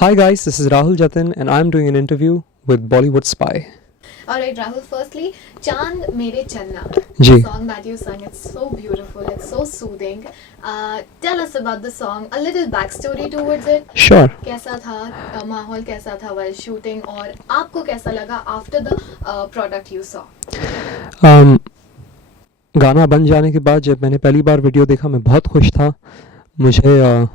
Hi guys, this is Raahul Jatin and I'm doing an interview with Bollywood Spy. Alright, Rahul, firstly, Chand Mere Channa, जी the song that you sung, it's so beautiful, it's so soothing. Tell us about the song, a little backstory towards it. Sure कैसा था माहौल कैसा था while shooting और आपको कैसा लगा after the product you saw? गाना बन जाने के बाद जब मैंने पहली बार वीडियो देखा मैं बहुत खुश था. मुझे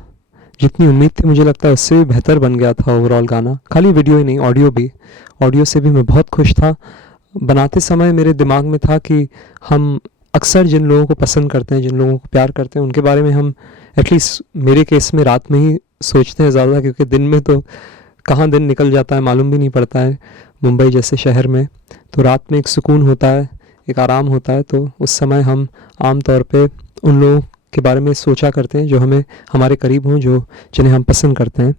जितनी उम्मीद थी मुझे लगता है उससे भी बेहतर बन गया था ओवरऑल गाना. खाली वीडियो ही नहीं, ऑडियो भी. ऑडियो से भी मैं बहुत खुश था. बनाते समय मेरे दिमाग में था कि हम अक्सर जिन लोगों को पसंद करते हैं, जिन लोगों को प्यार करते हैं, उनके बारे में हम एटलीस्ट मेरे केस में रात में ही सोचते हैं ज़्यादा, क्योंकि दिन में तो कहाँ दिन निकल जाता है मालूम भी नहीं पड़ता है मुंबई जैसे शहर में. तो रात में एक सुकून होता है, एक आराम होता है. तो उस समय हम आम तौर पे उन लोगों के बारे में सोचा करते हैं जो हमें हमारे करीब हों, जो जिन्हें हम पसंद करते हैं.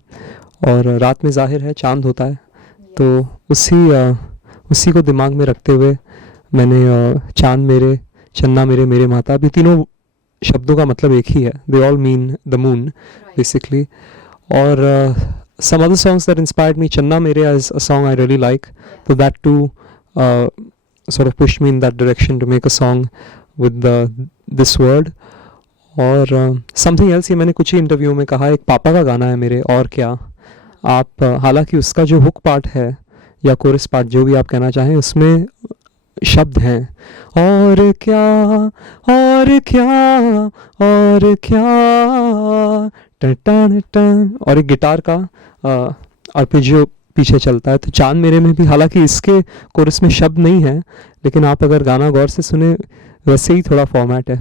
और रात में ज़ाहिर है चाँद होता है, तो उसी को दिमाग में रखते हुए मैंने चाँद मेरे, चन्ना मेरे, मेरे माता, अभी तीनों शब्दों का मतलब एक ही है. They all mean the moon basically. और some other songs that inspired me, Channa Mere is a song I really like, so that too sort of pushed me in that direction to make a song with this word. और something else, ये मैंने कुछ ही interview में कहा, एक पापा का गाना है मेरे, और क्या. आप हालांकि उसका जो हुक पार्ट है या कोरस पार्ट जो भी आप कहना चाहें, उसमें शब्द हैं और क्या, और क्या, और क्या, टन टन टन, और एक गिटार का आर्पेजियो पीछे चलता है. तो चांद मेरे में भी हालांकि इसके कोरस में शब्द नहीं है, लेकिन आप अगर गाना गौर से सुने वैसे ही थोड़ा फॉर्मेट है.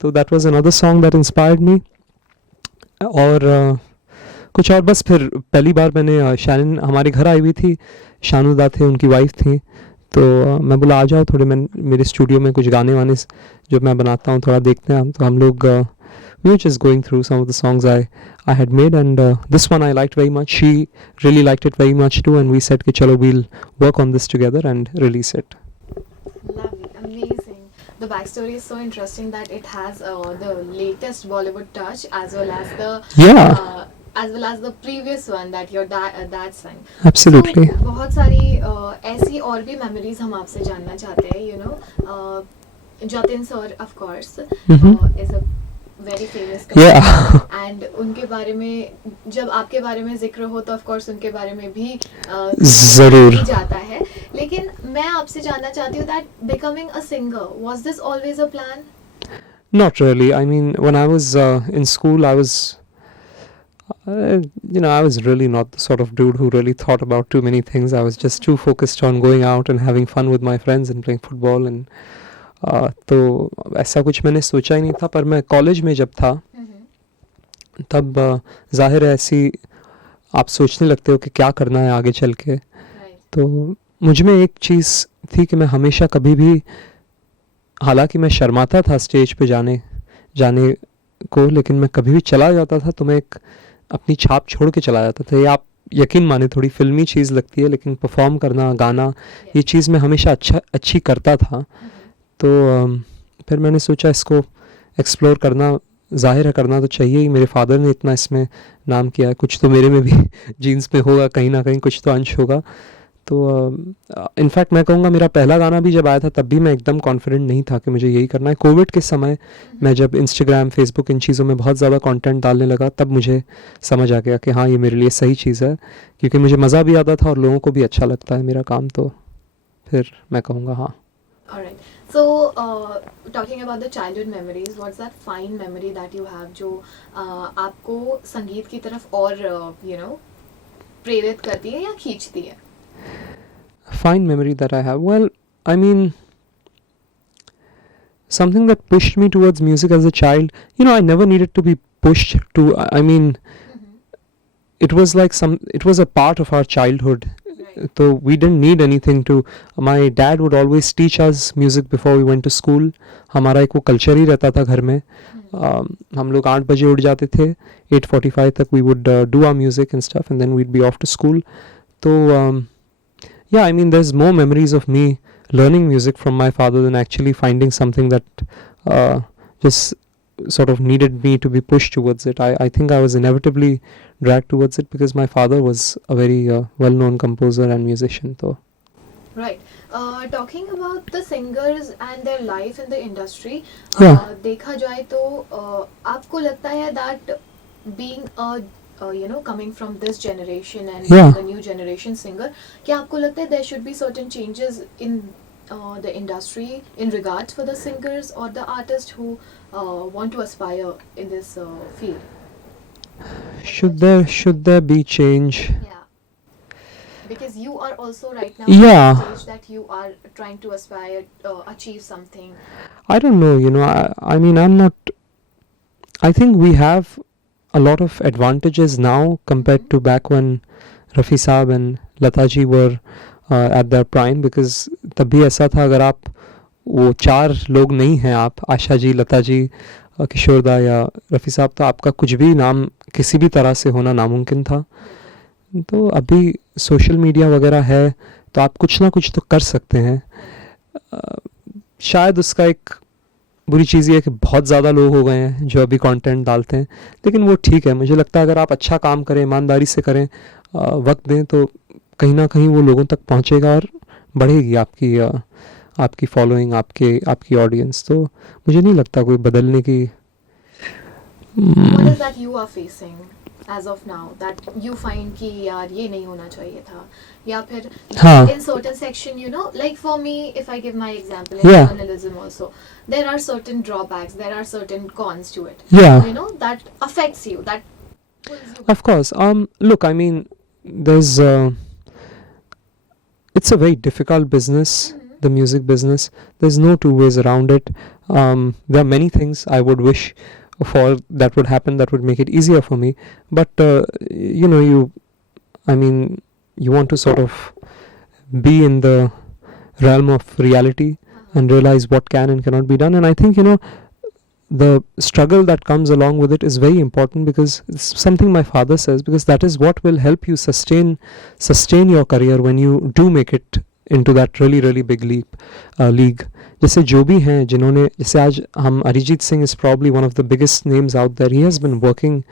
तो that was another song that inspired me. और कुछ और बस फिर पहली बार मैंने शान हमारे घर आई हुई थी, शानुदा थे, उनकी वाइफ थी. तो मैं बोला आ जाओ थोड़े, मैं मेरे स्टूडियो में कुछ गाने वाने जो मैं बनाता हूँ थोड़ा देखते हैं हम. तो हम लोग we were just going through some of the songs I had made, and this one I liked very much. She really liked it very much too, and we said कि चलो we'll work on this together and release it. Lovely, amazing. The backstory is so interesting that it has the latest Bollywood touch as well as the as well as the previous one that your dad sang. Absolutely. So, बहुत सारी ऐसी और भी memories हम आपसे जानना चाहते हैं. You know, Jatin sir of course is a very famous Yeah. and उनके बारे में जब आपके बारे में जिक्र हो तो of course उनके बारे में भी ज़रूर जाता है. लेकिन मैं आपसे जानना चाहती हूँ that becoming a singer, was this always a plan? Not really. I mean, when I was in school, I was I was really not the sort of dude who really thought about too many things. I was just too focused on going out and having fun with my friends and playing football. And तो ऐसा कुछ मैंने सोचा ही नहीं था. पर मैं college में जब था तब ज़ाहिर है ऐसी आप सोचने लगते हो कि क्या करना है आगे चल के. तो मुझ में एक चीज़ थी कि मैं हमेशा कभी भी, हालांकि मैं शर्माता था स्टेज पे जाने को, लेकिन मैं कभी भी चला जाता था तो मैं एक अपनी छाप छोड़ के चला जाता था. ये आप यकीन माने थोड़ी फिल्मी चीज़ लगती है, लेकिन परफॉर्म करना, गाना, ये चीज़ मैं हमेशा अच्छी करता था. तो फिर मैंने सोचा इसको एक्सप्लोर करना, ज़ाहिर है करना तो चाहिए ही. मेरे फादर ने इतना इसमें नाम किया है, कुछ तो मेरे में भी जीन्स में होगा, कहीं ना कहीं कुछ तो अंश होगा. तो इनफैक्ट मैं कहूँगा मेरा पहला गाना भी जब आया था तब भी मैं एकदम कॉन्फिडेंट नहीं था कि मुझे यही करना है. कोविड के समय मैं जब इंस्टाग्राम, फेसबुक, इन चीज़ों में बहुत ज़्यादा कंटेंट डालने लगा तब मुझे समझ आ गया कि हाँ ये मेरे लिए सही चीज़ है, क्योंकि मुझे मज़ा भी आता था और लोगों को भी अच्छा लगता है मेरा काम. तो फिर मैं कहूँगा हाँ. Alright. So, talking about the childhood memories, what's that fine memory that you have जो आपको संगीत की तरफ और प्रेरित करती है या खींचती है? Fine memory that I have. Well, I mean, something that pushed me towards music as a child. I never needed to be pushed to. I mean, it was like it was a part of our childhood. So we didn't need anything to. My dad would always teach us music before we went to school. हमारा एक वो culture ही रहता था घर में. हम लोग 8 बजे उठ जाते थे, 8:45 तक we would do our music and stuff, and then we'd be off to school. तो Yeah, I mean, there's more memories of me learning music from my father than actually finding something that just sort of needed me to be pushed towards it. I think I was inevitably dragged towards it because my father was a very well-known composer and musician. So, Right. Talking about the singers and their life in the industry, yeah, देखा जाए तो आपको लगता है that being a coming from this generation and yeah. the new generation singer, क्या आपको लगता है there should be certain changes in the industry in regards for the singers or the artists who want to aspire in this field? Should there be change? Yeah. Because you are also right now Yeah. at the stage that you are trying to aspire, achieve something. I don't know, I mean, I think we have a lot of advantages now compared to back when Rafi Saab and Lata ji were at their prime, because तभी ऐसा था, अगर आप वो चार लोग नहीं हैं, आप आशा जी, लता जी, किशोर दा या रफ़ी साहब, तो आपका कुछ भी नाम किसी भी तरह से होना नामुमकिन था. तो अभी सोशल मीडिया वगैरह है तो आप कुछ ना कुछ तो कर सकते हैं. शायद उसका एक बुरी चीज़ ये है कि बहुत ज़्यादा लोग हो गए हैं जो अभी कंटेंट डालते हैं, लेकिन वो ठीक है. मुझे लगता है अगर आप अच्छा काम करें, ईमानदारी से करें, वक्त दें, तो कहीं ना कहीं वो लोगों तक पहुंचेगा और बढ़ेगी आपकी फॉलोइंग, आपकी ऑडियंस. तो मुझे नहीं लगता कोई बदलने की. What is that you are facing as of now that you find कि यार ये नहीं होना चाहिए था, या फिर हाँ. in certain section, like for me, if I give my example in Yeah. journalism also, there are certain drawbacks, there are certain cons to it, Yeah. that affects you, that pulls you. Of course. Look, I mean, there's it's a very difficult business, the music business. There's no two ways around it. There are many things I would wish for that would happen that would make it easier for me, but I mean, you want to sort of be in the realm of reality and realize what can and cannot be done. And I think the struggle that comes along with it is very important, because it's something my father says, because that is what will help you sustain your career when you do make it into that really really big league. जैसे जो भी हैं जिन्होंने, जैसे आज हम Arijit Singh is probably one of the biggest names out there. He has been working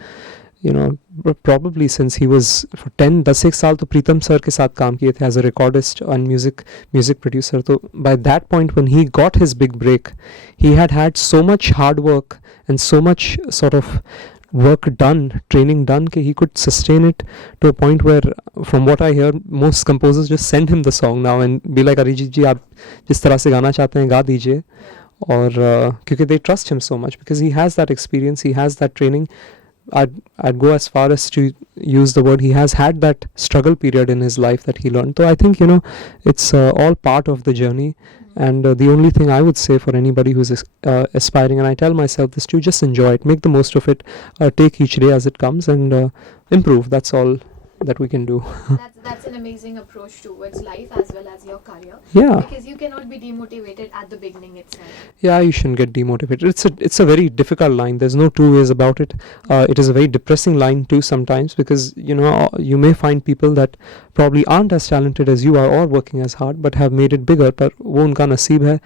probably since he was for 10 साल तो प्रीतम सर के साथ काम किए थे as a recordist and music producer. तो by that point when he got his big break, he had so much hard work and so much sort of work done, training done, कि he could sustain it to a point where, from what I hear, most composers just send him the song now and be like, Arijit जी, आप जिस तरह से गाना चाहते हैं गा दीजिए. और क्योंकि they trust him so much, because he has that experience, he has that training. I'd go as far as to use the word, he has had that struggle period in his life that he learned. So I think it's all part of the journey. And the only thing I would say for anybody who's aspiring, and I tell myself this too, just enjoy it, make the most of it, take each day as it comes, and improve. That's all that we can do. That's an amazing approach towards life as well as your career. Yeah. Because you cannot be demotivated at the beginning itself. Yeah, you shouldn't get demotivated. It's a very difficult line. There's no two ways about it. It is a very depressing line too sometimes, because you may find people that probably aren't as talented as you are or working as hard but have made it bigger. पर वो उनका नसीब है.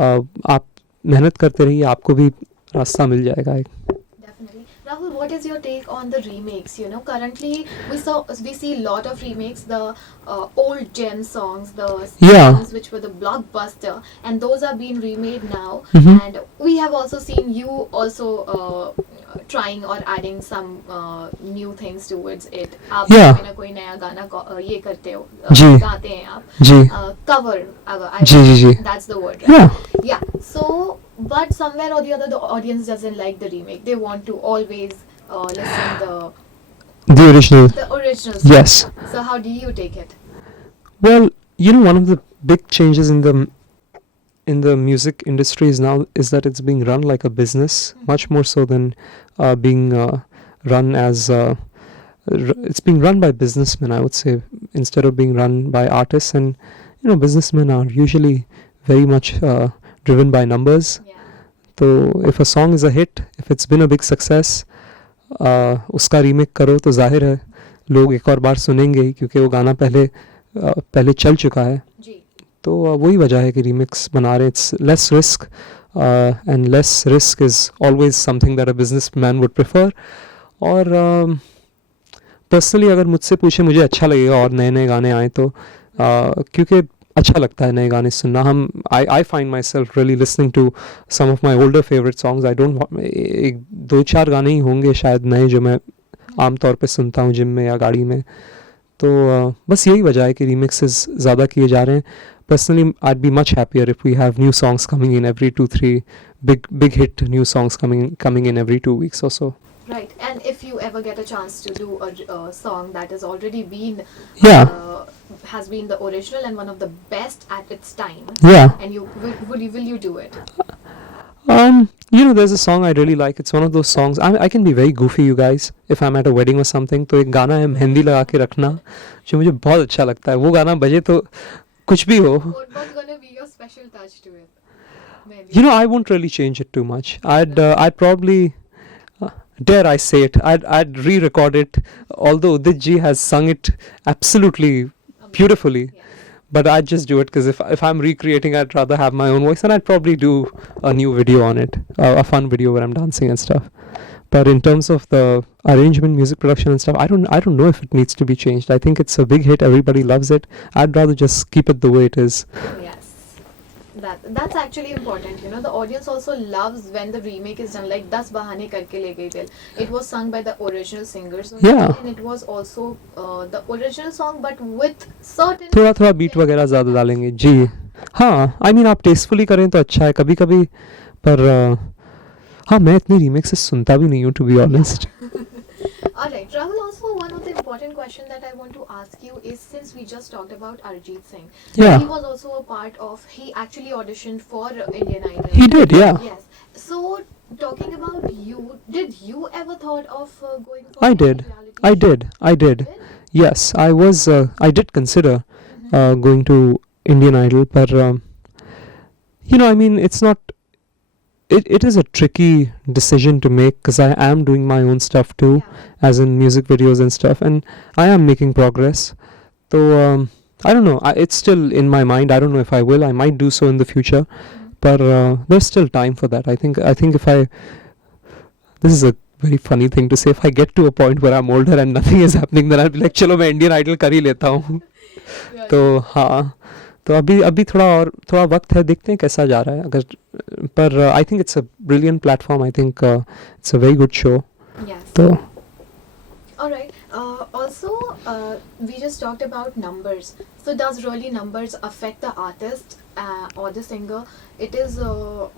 आप मेहनत करते रहिए, आपको भी रास्ता मिल जाएगा एक. Definitely. Rahul, what is your take on the remakes? Currently we see a lot of remakes, the old gem songs, the Yeah. songs which were the blockbuster, and those are being remade now. Mhm. And we have also seen you also trying or adding some new things towards it. आप Yeah. कोई ना कोई नया गाना ये करते हो, जी. गाते हैं आप. जी. Cover. जी. That's the word, right? Yeah. Yeah. So, but somewhere or the other, the audience doesn't like the remake. They want to always listen The original. the original. Yes. So how do you take it? Well, one of the big changes in the music industry is that it's being run like a business, much more so than being run as it's being run by businessmen, I would say, instead of being run by artists. And businessmen are usually very much driven by numbers. Yeah. So if a song is a hit, if it's been a big success, उसका remake करो तो जाहिर है लोग एक और बार सुनेंगे ही, क्योंकि वो गाना पहले पहले चल चुका है, जी। तो वही वजह है कि रीमिक्स बना रहे हैं. It's less risk, and less risk is always something that a business man would prefer. और पर्सनली अगर मुझसे पूछे, मुझे अच्छा लगेगा और नए नए गाने आए तो, क्योंकि अच्छा लगता है नए गाने सुनना. I find myself really listening to some of my older favourite songs. I don't, एक दो चार गाने ही होंगे शायद नए जो मैं आमतौर पे सुनता हूँ जिम में या गाड़ी में. तो बस यही वजह है कि रीमिक्सेस ज़्यादा किए जा रहे हैं. Personally I'd be much happier if we have new songs coming in every 2-3 big hit new songs coming in every 2 weeks or so. Right. And if you ever get a chance to do a song that has already been Yeah. has been the original and one of the best at its time, Yeah. and you will you do it? There's a song I really like. It's one of those songs. I can be very goofy, you guys. If I'm at a wedding or something, तो एक गाना है मेहंदी लगा के रखना, जो मुझे बहुत अच्छा लगता है. वो गाना बजे तो कुछ भी हो. What's gonna be your special touch to it? Maybe. I won't really change it too much. I'd probably, dare I say it, I'd re-record it. Although Udit ji has sung it absolutely beautifully, Yes. but I'd just do it because if I'm recreating, I'd rather have my own voice, and I'd probably do a new video on it, a fun video where I'm dancing and stuff. But in terms of the arrangement, music production and stuff, I don't know if it needs to be changed. I think it's a big hit. Everybody loves it. I'd rather just keep it the way it is. Yes. That's actually important. The audience also loves when the remake is done. Like 10 bahane karke le gayi dil. It was sung by the original singers. Yeah. And it was also the original song, but with certain. थोड़ा थोड़ा beat वगैरह ज़्यादा डालेंगे जी. हाँ, I mean आप tastefully करें तो अच्छा है कभी कभी, पर हाँ, मैं इतने रीमेक्सेस सुनता भी नहीं हूँ, to be honest. Alright, Rahul, also one of the important question that I want to ask you is, since we just talked about Arjit Singh, Yeah. he was also a part of, he actually auditioned for Indian Idol. He did, yeah. Yes. So, talking about you, did you ever thought of going for I any did. reality I show? did. I did. Yes, I did consider going to Indian Idol, but I mean, it's not. It is a tricky decision to make because I am doing my own stuff too, Yeah. as in music videos and stuff, and I am making progress. So I don't know. It's still in my mind. I don't know if I will. I might do so in the future, but there's still time for that. I think if I, this is a very funny thing to say. If I get to a point where I'm older and nothing is happening, then I'll be like, चलो मैं Indian Idol कर ही लेता हूँ. Yeah. तो हाँ, तो अभी थोड़ा वक्त है, देखते हैं कैसा जा रहा है. अगर पर I think it's a brilliant platform. I think it's a very good show. Yes. तो Alright. Also, we just talked about numbers. So, does really numbers affect the artist or the singer? It is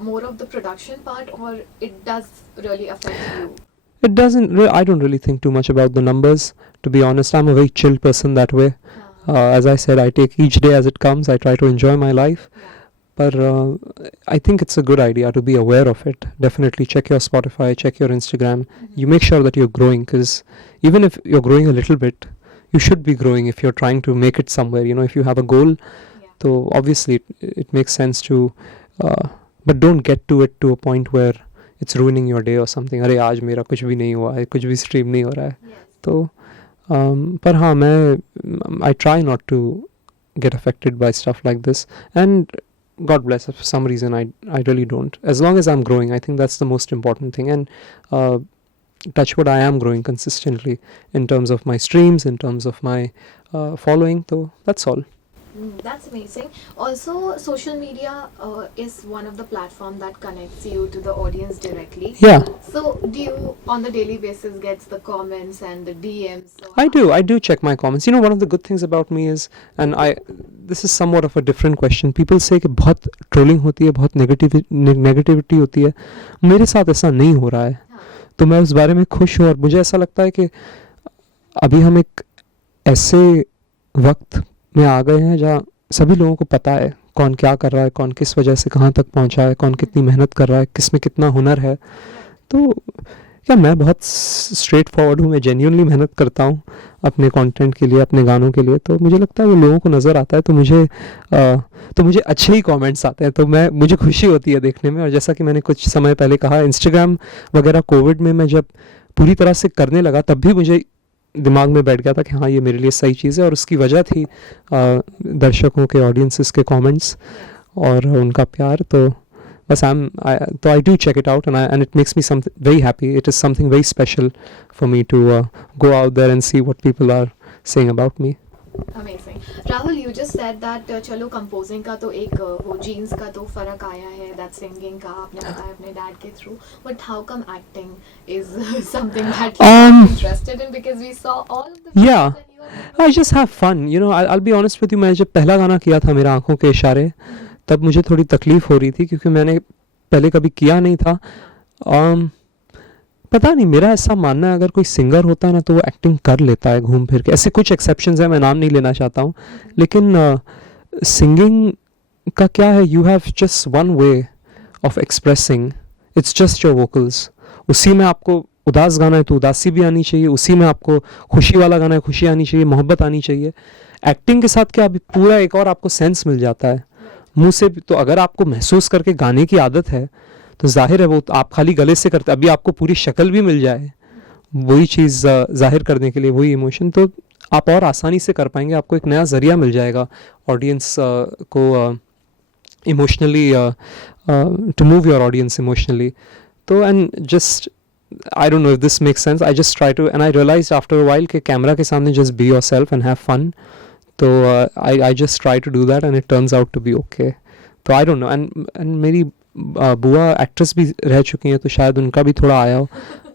more of the production part, or it does really affect you? it doesn't. I don't really think too much about the numbers. To be honest, I'm a very chill person that way. As I said, I take each day as it comes. I try to enjoy my life. Yeah. But I think it's a good idea to be aware of it. Definitely check your Spotify, check your Instagram. You make sure that you're growing, because even if you're growing a little bit, you should be growing if you're trying to make it somewhere. If you have a goal, Yeah. so obviously it makes sense to, but don't get to it to a point where it's ruining your day or something. अरे आज मेरा कुछ भी नहीं हुआ है, कुछ भी stream नहीं हो रहा है. Yes. तो पर हाँ, I try not to get affected by stuff like this, and God bless, for some reason I really don't. As long as I'm growing, I think that's the most important thing. And touch wood, I am growing consistently in terms of my streams, in terms of my following. So that's all. That's amazing. Also, social media is one of the platform that connects you to the audience directly. Yeah, So, do you on the daily basis gets the comments and the DMs? So I do check my comments. One of the good things about me is, and this is somewhat of a different question. People say कि बहुत trolling होती है, बहुत negativity होती है. मेरे साथ ऐसा नहीं हो रहा है. हाँ. तो मैं उस बारे में खुश हूँ, और मुझे ऐसा लगता है कि अभी हम एक ऐसे वक्त में आ गए हैं जहाँ सभी लोगों को पता है कौन क्या कर रहा है, कौन किस वजह से कहाँ तक पहुँचा है, कौन कितनी मेहनत कर रहा है, किस में कितना हुनर है. तो क्या मैं बहुत स्ट्रेट फॉरवर्ड हूँ, मैं जेन्युइनली मेहनत करता हूँ अपने कंटेंट के लिए, अपने गानों के लिए. तो मुझे लगता है वो लोगों को नज़र आता है, तो मुझे अच्छे ही कमेंट्स आते हैं. तो मुझे खुशी होती है देखने में. और जैसा कि मैंने कुछ समय पहले कहा, इंस्टाग्राम वगैरह कोविड में मैं जब पूरी तरह से करने लगा, तब भी मुझे दिमाग में बैठ गया था कि हाँ ये मेरे लिए सही चीज़ है, और उसकी वजह थी दर्शकों के, ऑडियंसेस के कमेंट्स और उनका प्यार। तो बस I do check it out and it makes me something very happy. It is something very special for me to go out there and see what people are saying about me. Amazing. Rahul, you just said that चलो composing का तो एक वो jeans का तो फर्क आया है, दैट सिंगिंग का आपने बताया अपने डैड के through, but how come acting is something that you are interested in, because we saw all of the Yeah, I just have fun. You know, I'll be honest with you. मैं जब पहला गाना किया था मेरा आंखों के इशारे, तब मुझे थोड़ी तकलीफ हो रही थी क्योंकि मैंने पहले कभी किया नहीं था. पता नहीं, मेरा ऐसा मानना है अगर कोई सिंगर होता है ना तो वो एक्टिंग कर लेता है घूम फिर के. ऐसे कुछ एक्सेप्शंस हैं, मैं नाम नहीं लेना चाहता हूँ, लेकिन सिंगिंग का क्या है, you have just one way of expressing. It's just your vocals. उसी में आपको उदास गाना है तो उदासी भी आनी चाहिए, उसी में आपको खुशी वाला गाना है खुशी आनी चाहिए, मोहब्बत आनी चाहिए. एक्टिंग के साथ क्या, अभी पूरा एक और आपको सेंस मिल जाता है मुंह से भी. तो अगर आपको महसूस करके गाने की आदत है तो जाहिर है वो आप खाली गले से करते, अभी आपको पूरी शक्ल भी मिल जाए वही चीज़ जाहिर करने के लिए, वही इमोशन, तो आप और आसानी से कर पाएंगे. आपको एक नया ज़रिया मिल जाएगा ऑडियंस को emotionally, to move your audience emotionally. तो and just I don't know if this makes sense. I just try to, and I realized after a while कि कैमरा के सामने just be yourself and have fun. तो I just try to do that and it turns out to be okay. तो I don't know, and मेरी बुआ actress भी रह चुकी हैं तो शायद उनका भी थोड़ा आया हो,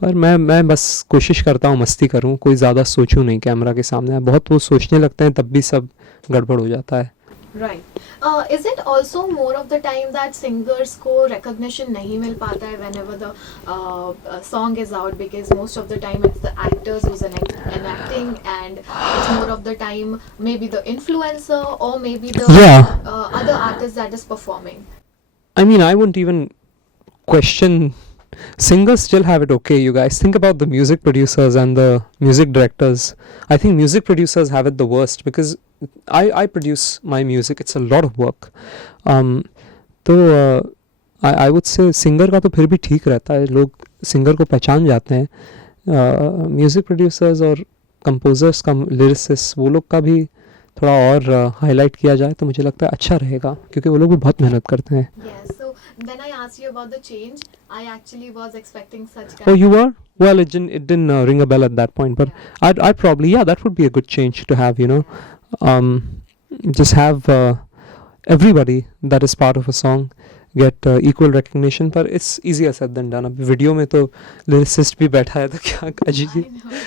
पर मैं बस कोशिश करता हूँ मस्ती करूँ, कोई ज़्यादा सोचूँ नहीं कैमरा के सामने. बहुत वो सोचने लगते हैं तब भी सब गड़बड़ हो जाता है. Right. Is it also more of the time that singers को recognition नहीं मिल पाता है whenever the song is out, because most of the time it's the actors who's enacting, and it's more of the time maybe the influencer or maybe the other artist that is performing. I mean, I wouldn't even question. Singers still have it okay, you guys. Think about the music producers and the music directors. I think music producers have it the worst because I produce my music. It's a lot of work. तो I would say singer का तो फिर भी ठीक रहता है, लोग singer को पहचान जाते हैं. म्यूज़िक प्रोड्यूसर्स और कंपोजर्स का, लिरिसिस्ट, वो लोग का भी थोड़ा और हाईलाइट किया जाए तो मुझे लगता है अच्छा रहेगा, क्योंकि वो लोग भी बहुत मेहनत करते हैं. Yes, so when I asked you about the change, I actually was expecting such Oh, kind you were? Well, it didn't ring a bell at that point, but I'd probably, yeah, that would be a good change to have, you know. Just have everybody that is part of a song get equal recognition, but it's easier said than done. अब video में तो lyricist भी बैठा है तो क्या अजीब. I know.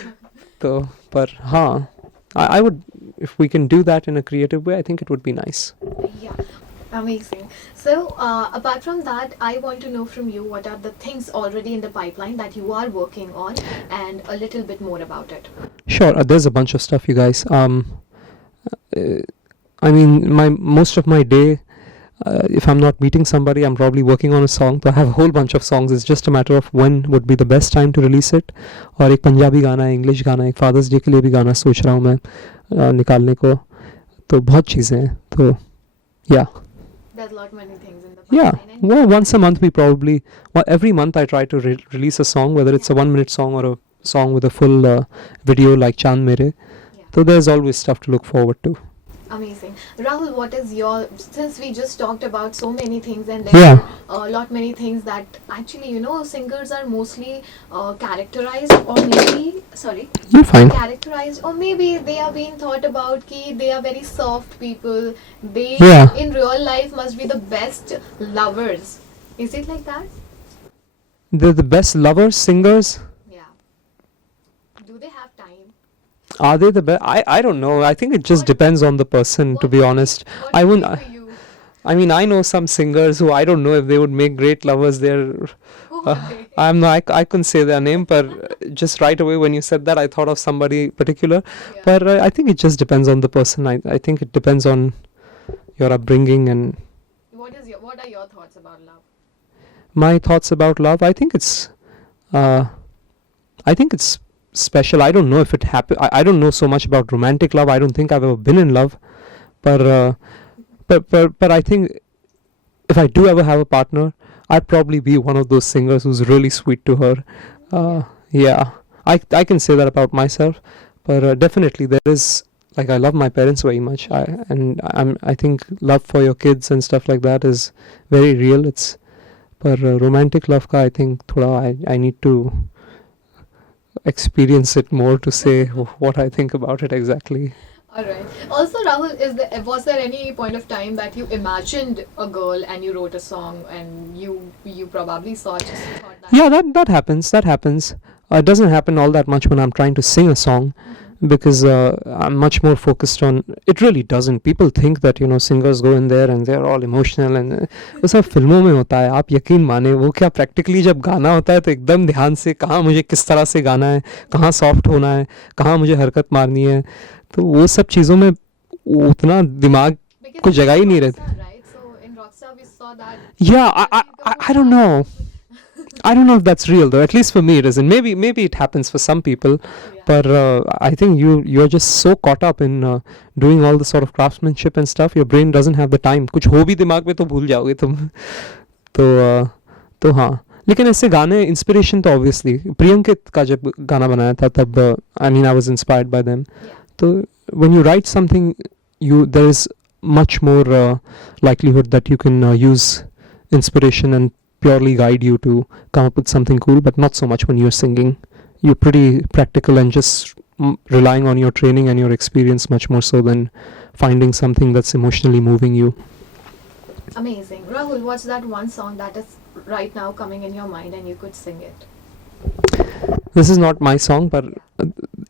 तो पर हाँ, I would, if we can do that in a creative way, I think it would be nice. Yeah, amazing. So, apart from that, I want to know from you what are the things already in the pipeline that you are working on, and a little bit more about it. Sure, there's a bunch of stuff, you guys. I mean, most of my day, if I'm not meeting somebody, I'm probably working on a song. So I have a whole bunch of songs. It's just a matter of when would be the best time to release it. और एक पंजाबी गाना है, English गाना है, एक fathers day के लिए भी गाना सोच रहा हूँ मैं निकालने को. तो बहुत चीज़ें हैं. तो yeah. There's lot many things in the Yeah, pipeline. And well, once a month we probably, every month I try to release a song, whether it's a 1-minute song or a song with a full video like Chand Mere. Yeah. So there's always stuff to look forward to. Amazing. Rahul, what is your, since we just talked about so many things, and there Yeah. are a lot many things that actually, you know, singers are mostly characterized, or maybe, sorry, You're fine. characterized, or maybe they are being thought about ki they are very soft people, they Yeah. in real life must be the best lovers. Is it like that? They're the best lovers, singers. Yeah. Do they have time? Are they the best? I don't know. I think it just depends on the person, to What be would honest. what I would wouldn't. be for you? I mean, I know some singers who I don't know if they would make great lovers. They're. Who would they? I'm not. I couldn't say their name, but just right away when you said that, I thought of somebody particular. Yeah. But I think it just depends on the person. I think it depends on your upbringing and What are your thoughts about love? my thoughts about love. I think it's special. I don't know if it happened. I don't know so much about romantic love. I don't think I've ever been in love, but I think if I do ever have a partner, I'd probably be one of those singers who's really sweet to her. Yeah, I can say that about myself. But definitely there is, like, I love my parents very much. I think love for your kids and stuff like that is very real. It's पर romantic love का I think थोड़ा I need to experience it more to say what I think about it exactly. All right. Also, Rahul, was there any point of time that you imagined a girl and you wrote a song and you probably thought that? Yeah, that happens. That happens. It doesn't happen all that much when I'm trying to sing a song, because I'm much more focused on. It really doesn't. People think that singers go in there and they're all emotional and वो सब फिल्मों में होता है. आप यकीन माने वो क्या प्रैक्टिकली जब गाना होता है तो एकदम ध्यान से कहाँ मुझे किस तरह से गाना है, कहाँ सॉफ्ट होना है, कहाँ मुझे हरकत मारनी है, तो वो सब चीज़ों में उतना दिमाग Because को जगह ही नहीं रहती. Rockstar, right? So in Rockstar we saw that. Yeah, I don't know. I don't know if that's real though. At least for me it isn't. Maybe it happens for some people, Yeah. but I think you're just so caught up in doing all the sort of craftsmanship and stuff. Your brain doesn't have the time. कुछ हो भी दिमाग में तो भूल जाओगे तुम. तो हाँ. लेकिन ऐसे गाने इंस्पिरेशन तो ऑब्वियसली प्रियंकित का जब गाना बनाया था तब I mean I was inspired by them. Yeah. So when you write something, there is much more likelihood that you can use inspiration and purely guide you to come up with something cool, but not so much when you're singing. You're pretty practical and just relying on your training and your experience much more so than finding something that's emotionally moving you. Amazing. Rahul, what's that one song that is right now coming in your mind and you could sing it? This is not my song, but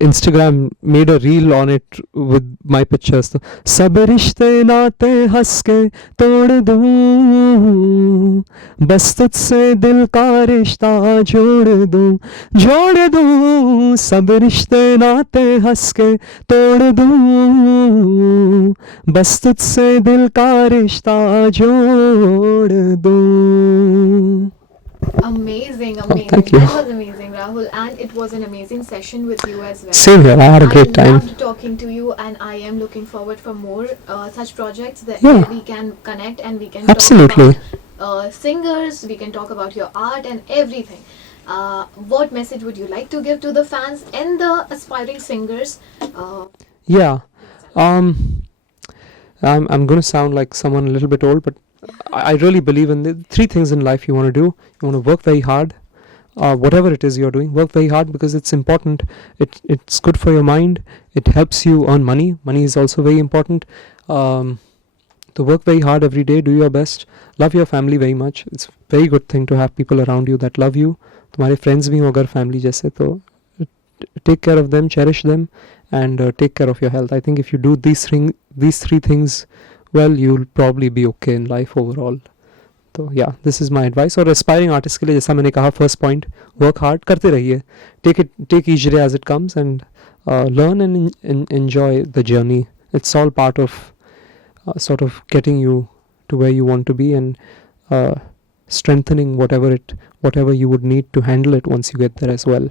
Instagram made a reel on it with my pictures. तो सब रिश्ते नाते हंस के तोड़ दूं, बस तुझसे दिल का रिश्ता जोड़ दूं, सब रिश्ते नाते हंस के तोड़ दूं, बस तुझसे दिल का रिश्ता जोड़ दूं. Amazing. thank you. That was amazing, Rahul, and it was an amazing session with you as well. Same here. I had a great I time. loved talking to you, and I am looking forward for more such projects that Yeah. where we can connect and we can Absolutely. talk about singers. We can talk about your art and everything. What message would you like to give to the fans and the aspiring singers? Yeah. I'm going to sound like someone a little bit old, but I really believe in the three things in life you want to do. You want to work very hard. Whatever it is you're doing, work very hard because it's important. It's good for your mind. It helps you earn money. Money is also very important. To work very hard every day, do your best. Love your family very much. It's a very good thing to have people around you that love you. तुम्हारे friends भी हो अगर family जैसे तो take care of them, cherish them, and take care of your health. I think if you do these three things well, you'll probably be okay in life overall. तो yeah, this is my advice. और aspiring artist के लिए जैसा मैंने कहा, first point, work hard, करते रहिए. Take each day as it comes and learn and enjoy the journey. It's all part of sort of getting you to where you want to be and strengthening whatever you would need to handle it once you get there as well.